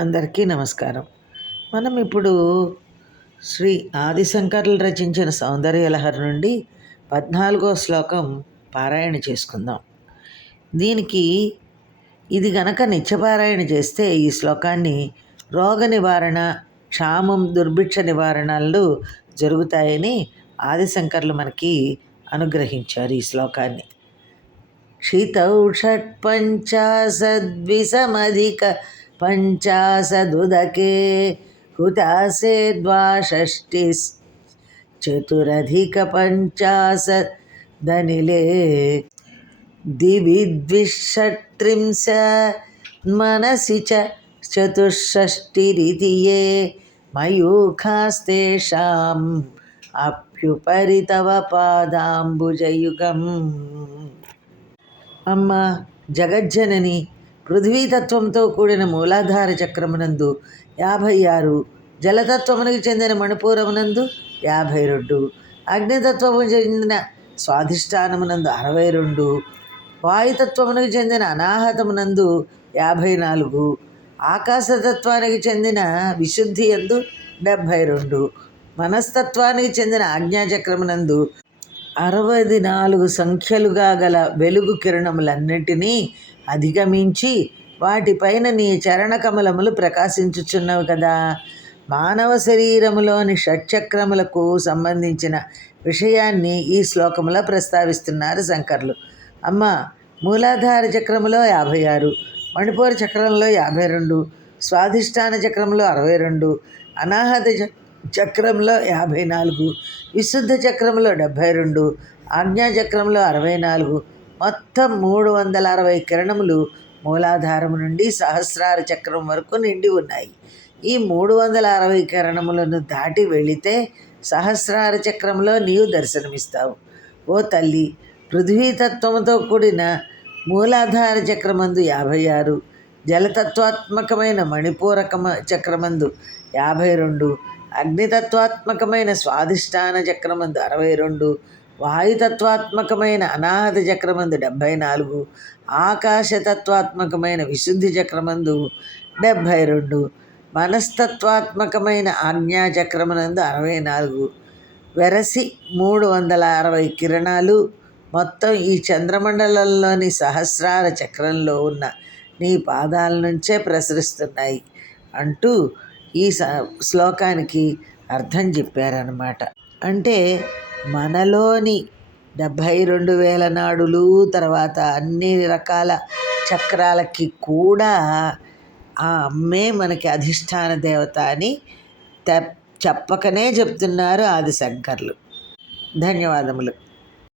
అందరికీ నమస్కారం. మనం ఇప్పుడు శ్రీ ఆదిశంకర్లు రచించిన సౌందర్యలహరి నుండి పద్నాలుగో శ్లోకం పారాయణ చేసుకుందాం. దీనికి ఇది గనక నిత్యపారాయణ చేస్తే ఈ శ్లోకాన్ని రోగ నివారణ క్షామం దుర్భిక్ష నివారణలు జరుగుతాయని ఆదిశంకర్లు మనకి అనుగ్రహించారు ఈ శ్లోకాన్ని. క్షితౌ షట్పంచాసద్విసమధిక पञ्चाशदुदके हुतासे द्वाषष्टिश्चतुरधिकपञ्चाशदनिले दिवि द्विषट्त्रिंश मनसि च चतुष्षष्टिरिति ये मयूखास्तेषाम् अप्युपरि तव पादाम्बुजयुगम् అమ్మ జగజ్జనని పృథ్వీతత్వంతో కూడిన మూలాధార చక్రమునందు యాభై ఆరు జలతత్వమునికి చెందిన మణిపూరమునందు యాభై రెండు అగ్నితత్వము చెందిన స్వాధిష్టానమునందు అరవై రెండు వాయుతత్వమునకు చెందిన అనాహతమునందు యాభై నాలుగు ఆకాశతత్వానికి చెందిన విశుద్ధి ఎందు డెబ్భై రెండు మనస్తత్వానికి చెందిన ఆజ్ఞాచక్రమునందు అరవై నాలుగు సంఖ్యలుగా గల వెలుగు కిరణములన్నిటినీ అధిగమించి వాటిపైన నీ చరణకమలములు ప్రకాశించుచున్నవి కదా. మానవ శరీరములోని షట్చక్రములకు సంబంధించిన విషయాన్ని ఈ శ్లోకములో ప్రస్తావిస్తున్నారు శంకర్లు. అమ్మ మూలాధార చక్రములో యాభై ఆరు మణిపూర్ చక్రంలో యాభై రెండు స్వాధిష్టాన చక్రంలో అరవై రెండు అనాహత చక్ర చక్రంలో యాభై నాలుగు విశుద్ధ చక్రంలో డెబ్భై రెండు ఆజ్ఞా చక్రంలో అరవై నాలుగు మొత్తం మూడు వందల అరవై కిరణములు మూలాధారం నుండి సహస్రార చక్రం వరకు నిండి ఉన్నాయి. ఈ మూడు వందల అరవై కిరణములను దాటి వెళితే సహస్రార చక్రంలో నీవు దర్శనమిస్తావు. ఓ తల్లి పృథ్వీతత్వముతో కూడిన మూలాధార చక్రమందు యాభై ఆరు జలతత్వాత్మకమైన మణిపూరకమ చక్రమందు యాభై రెండు అగ్నితత్వాత్మకమైన స్వాధిష్టాన చక్రమందు అరవై రెండు వాయుతత్వాత్మకమైన అనాహత చక్రమందు డెబ్భై నాలుగు ఆకాశతత్వాత్మకమైన విశుద్ధి చక్రమందు డెబ్భై రెండు మనస్తత్వాత్మకమైన ఆజ్ఞా చక్రమునందు అరవై నాలుగు వెరసి మూడు వందల అరవై కిరణాలు మొత్తం ఈ చంద్రమండలంలోని సహస్రార చక్రంలో ఉన్న నీ పాదాల నుంచే ప్రసరిస్తున్నాయి అంటూ ఈ శ్లోకానికి అర్థం చెప్పారనమాట అంటే మనలోని డెబ్భై రెండు వేల నాడులు తర్వాత అన్ని రకాల చక్రాలకి కూడా ఆ అమ్మే మనకి అధిష్టాన దేవత అని చెప్పకనే చెప్తున్నారు ఆది శంకర్లు ధన్యవాదములు.